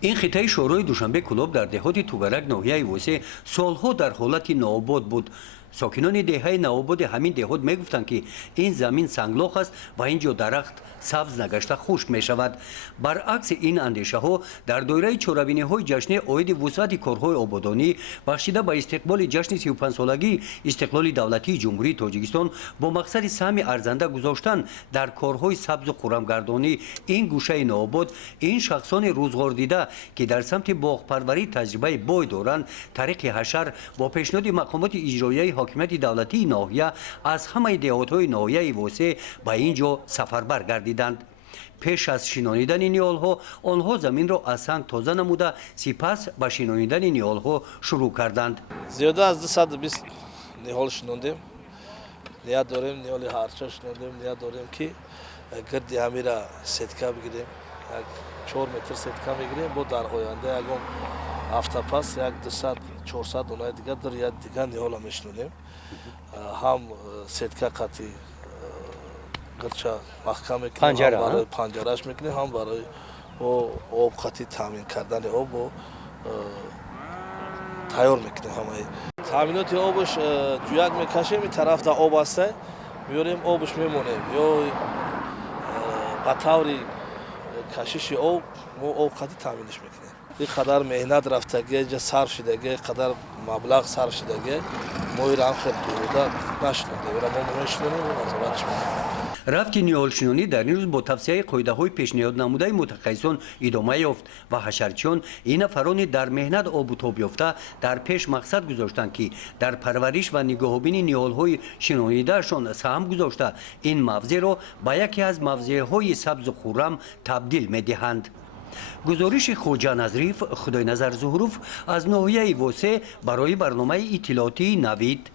این خطه شورای دوشنبه کلوب در دهات توگرک ناحیه وسه سالها در حالت ناآباد بود. ساکنان دهه نوآباد همین دهات میگفتند که این زمین سنگلاخ است و اینجا درخت سبز نگشته خشک می شود. برعکس این اندیشه ها در دایره چوربینی های جشن عاید وسعت کارهای آبادانی بخشیده به استقبال جشن 35 سالگی استقلال دولتی جمهوری تاجیکستان با مقصد سهم ارزنده گذاشتن در کارهای سبز و خرمگردانی این گوشه نوآباد، این شخصان روزگار دیده که در سمت باغپروری تجربه بای دارند، طریق حشر با پیشنهاد مقامات اجرایی حاکمیت دولتی ناحیه از همه دهات‌های ناحیه وسع به اینجا سفربر گردیدند. پیش از شنانیدن نیال‌ها آنها زمین را از سنگ تازه نموده سپس به شنانیدن نیال‌ها شروع کردند. زیاده از 220 نیال شنوندیم. نیت داریم نیال هرچه شنوندیم، نیت داریم که گردی همه را سدکه بگیریم، 4 متر سدکه میگیریم با در آینده یکم هفته پس 200-400 دونه دیگه در یک دیگه نیال میشنونیم. هم سدکه قطعی گرچه محکم میکنیم، هم برای پنجرهش میکنیم، هم برای آب قطعی تامین کردن آب و تیار میکنیم. همه تامینات آبش جویک میکشیم، این طرف تا آب هسته میاریم آبش میمونیم یا به طوری کشش آب ما آب قطعی تامینش میکنیم. این قدر مهنت رفتگی جا صرف شدگی، قدر مبلغ صرف شدگی ما ایران خیلی بیهوده نشنونده و ما میشنونیم و نظارتش میکنیم. رفت نیال شنونی در این روز با توصیه قاعده های پیشنهاد نموده متخصصان ادامه یافت و حشرچیان این نفران در مهنت آب و تاب یافته در پیش مقصد گذاشتند که در پرورش و نگاهبین نیال های شنونیدهشان سهم گذاشته این موضع را به یکی از موضع های سبز و خرم تبدیل میدهند. گزارش خوجا نظریف خدای نظر ظهروف از ناحیه وسع برای برنامه اطلاعاتی نوید.